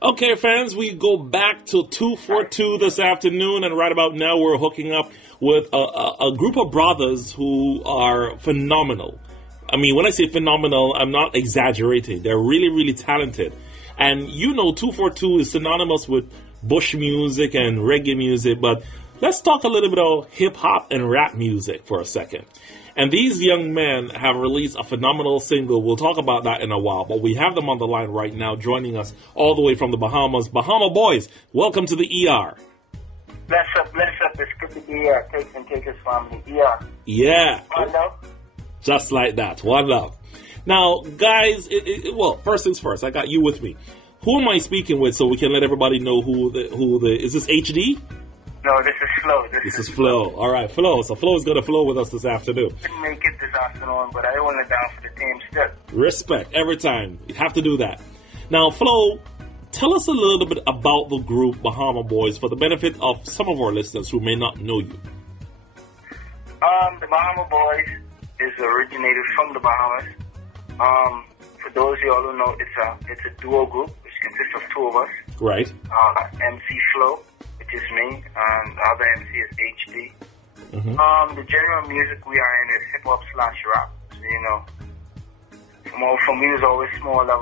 Okay, fans, we go back to 242 this afternoon, and right about now we're hooking up with a group of brothers who are phenomenal. I mean, when I say phenomenal, I'm not exaggerating. They're really, really talented. And you know 242 is synonymous with bush music and reggae music, but let's talk a little bit about hip-hop and rap music for a second. And these young men have released a phenomenal single. We'll talk about that in a while, but we have them on the line right now, joining us all the way from the Bahamas. Bahama Boys, welcome to the ER. Bless up. It's good to be here. Turks and Cacios family. ER. Yeah. One love. Just like that. One love. Now, guys, well, first things first, I got you with me. Who am I speaking with so we can let everybody know who the is this HD? No, this is Flo. This is Flo. All right, Flo. So Flo is going to flow with us this afternoon. Didn't make it this afternoon, but I hold it down for the team still. Respect. Every time. You have to do that. Now, Flo, tell us a little bit about the group Bahama Boys for the benefit of some of our listeners who may not know you. The Bahama Boys is originated from the Bahamas. For those of y'all who know, it's a duo group, which consists of two of us. Right. MC Flo, which is me, and the other MC is HD. Mm-hmm. The general music we are in is hip-hop / rap. So, you know, from we was always small, that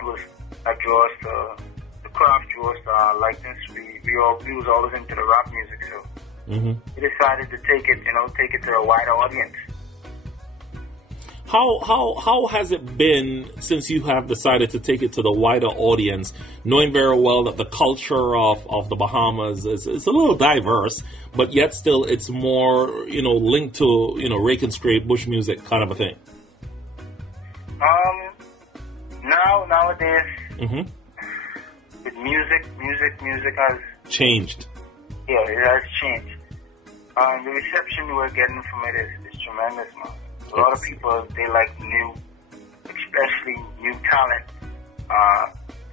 drew us to, the craft drew us to our likeness. We was always into the rap music, so we decided to take it to a wider audience. How has it been since you have decided to take it to the wider audience, knowing very well that the culture of the Bahamas is a little diverse, but yet still it's more, linked to, rake and scrape, bush music kind of a thing? Nowadays, with music has changed. Yeah, it has changed. The reception we're getting from it is tremendous, man. A lot of people, they like especially new talent,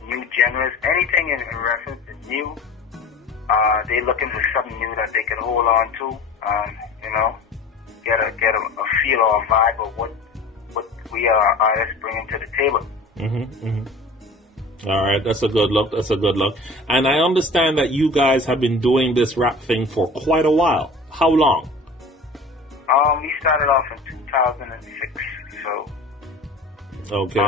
new genres, anything in reference to new. They're looking for something new that they can hold on to, get a feel or a vibe of what we artists bringing to the table. All right, that's a good look. And I understand that you guys have been doing this rap thing for quite a while. How long? We started off in 2006, so... Okay.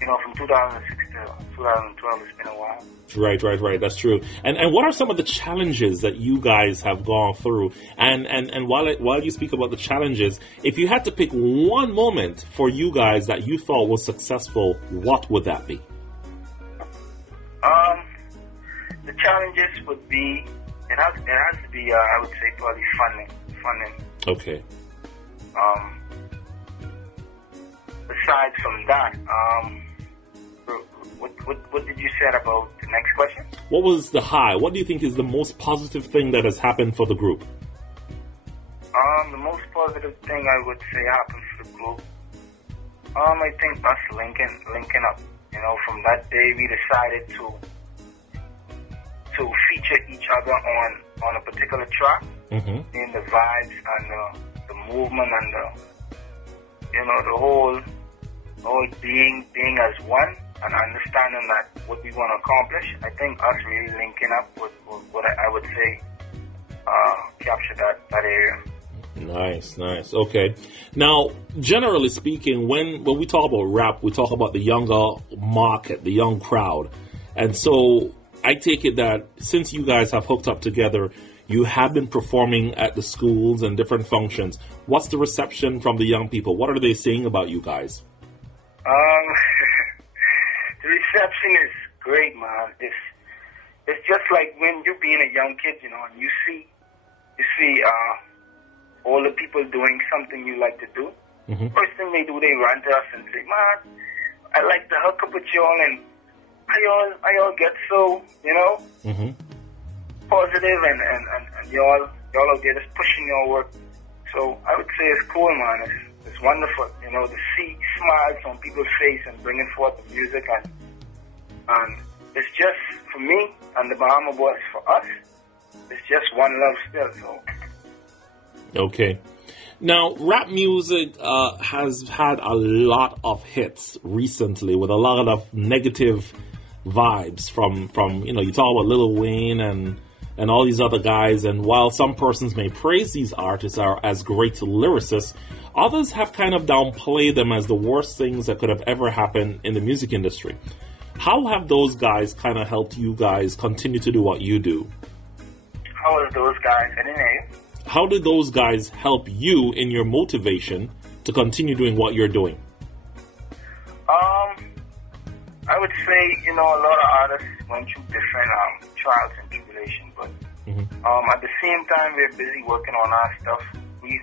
From 2006 to 2012, it's been a while. Right, that's true. And what are some of the challenges that you guys have gone through? And while you speak about the challenges, if you had to pick one moment for you guys that you thought was successful, what would that be? The challenges would be, it has to be, I would say, probably funding. Okay. Besides from that, what did you say about the next question? What was the high? What do you think is the most positive thing that has happened for the group? The most positive thing I would say happened for the group, I think us linking up. From that day we decided to feature each other on a particular track, in the vibes and the movement and the whole being as one and understanding that what we want to accomplish. I think us really linking up with what I would say capture that area. Nice. Okay. Now, generally speaking, when we talk about rap, we talk about the younger market, the young crowd. And so I take it that since you guys have hooked up together, you have been performing at the schools and different functions. What's the reception from the young people? What are they saying about you guys? The reception is great, man. It's just like when you being a young kid, and you see all the people doing something you like to do. First thing they do, they run to us and say, "Man, I like to hook up with y'all, and I all get so, positive and y'all out there just pushing your work." So I would say it's cool, man. It's wonderful, to see smiles on people's face and bringing forth the music, and it's just for me and the Bahama Boys, for us, it's just one love still. So. Okay. Now, rap music has had a lot of hits recently with a lot of negative vibes from you talk about Lil Wayne and all these other guys, and while some persons may praise these artists as great lyricists, others have kind of downplayed them as the worst things that could have ever happened in the music industry. How have those guys kind of helped you guys continue to do what you do? How are those guys? I didn't hear you. How did those guys help you in your motivation to continue doing what you're doing? I would say, a lot of artists went through different trials and tribulations, but at the same time, we're busy working on our stuff. We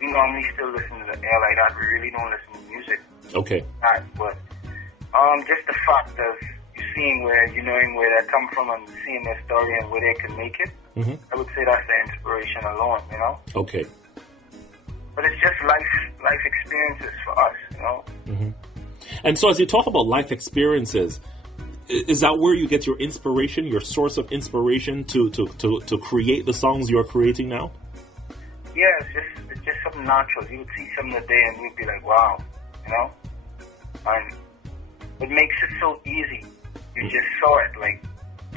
normally still listen to the air like that. We really don't listen to music. Okay. But just the fact of you seeing knowing where they come from and seeing their story and where they can make it, I would say that's the inspiration alone, Okay. But it's just life experiences for us, And so as you talk about life experiences, is that where you get your inspiration, your source of inspiration to create the songs you're creating now? Yeah, it's just something natural. You would see something today and you'd be like, wow, And it makes it so easy. You just saw it,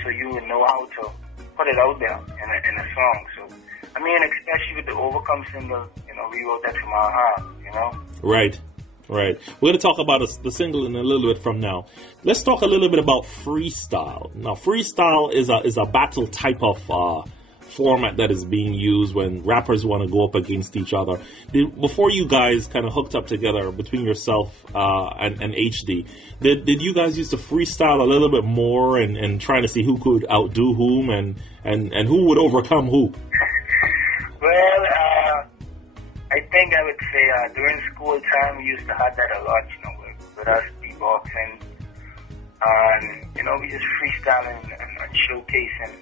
so you would know how to put it out there in a song. So, especially with the Overcome single, we wrote that from our heart, Right. We're going to talk about the single in a little bit from now. Let's talk a little bit about freestyle. Now, freestyle is a battle type of format that is being used when rappers want to go up against each other. Before you guys kind of hooked up together between yourself and HD, did you guys used to freestyle a little bit more and trying to see who could outdo whom and who would overcome who? Well, I think I would say during school time we used to have that a lot, with us beatboxing and, we just freestyling and showcasing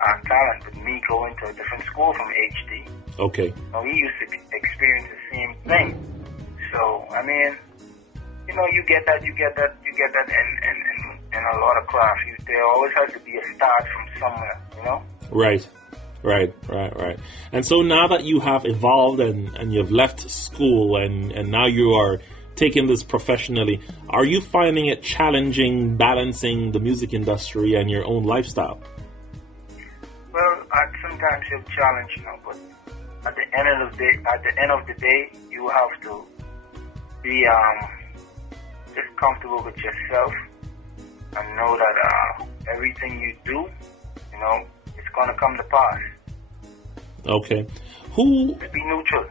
our talent. With me going to a different school from HD. Okay. We used to experience the same thing. So, you get that in a lot of craft. There always has to be a start from somewhere, Right. And so now that you have evolved and you've left school and now you are taking this professionally, are you finding it challenging balancing the music industry and your own lifestyle? Well, sometimes you're challenged, but at the end of the day, you have to be just comfortable with yourself and know that everything you do, it's gonna come to pass. Okay. Just be neutral.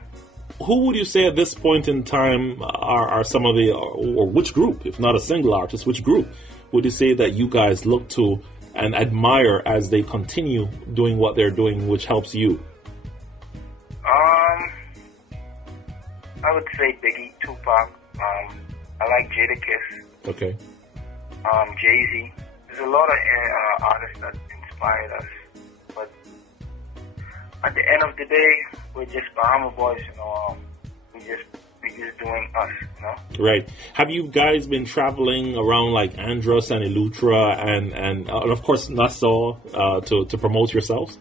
Who would you say at this point in time are some of or which group, if not a single artist, which group would you say that you guys look to and admire as they continue doing what they're doing, which helps you? I would say Biggie, Tupac. I like Jadakiss. Okay. Jay-Z. There's a lot of artists that inspired us. But at the end of the day, we're just Bahama BOYZ, we're just doing us, Right. Have you guys been traveling around like Andros and Elutra and of course Nassau to promote yourselves?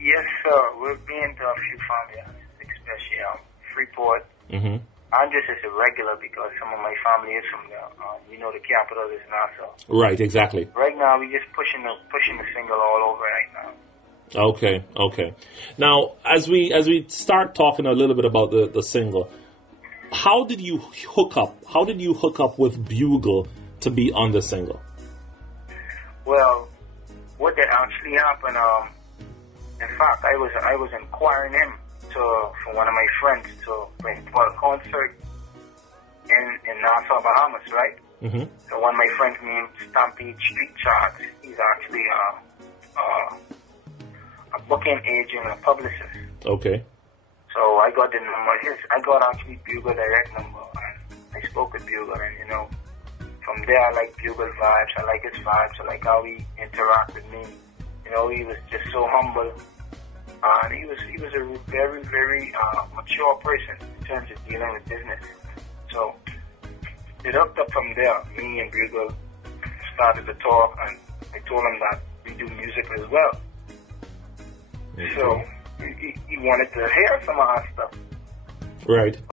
Yes, sir. We've been to a few farmlands, especially Freeport. Andros is a regular because some of my family is from there. The capital is Nassau. Right, exactly. Right now, we're just pushing the single all over right now. Okay. Now, as we start talking a little bit about the single, how did you hook up with Bugle to be on the single? Well, what that actually happened, in fact, I was inquiring him for one of my friends to bring for a concert in Nassau, Bahamas, right? So one of my friends named Stampede Street Charts, he's actually a booking agent and a publicist. Okay. So I got the number. I got actually Bugle direct number, and I spoke with Bugle, and from there I like Bugle's vibes. I like his vibes. I like how he interact with me. He was just so humble, and he was a very, very mature person in terms of dealing with business. So it hooked up from there. Me and Bugle started to talk, and I told him that we do music as well. Okay. So he wanted to hear some of our stuff. Right.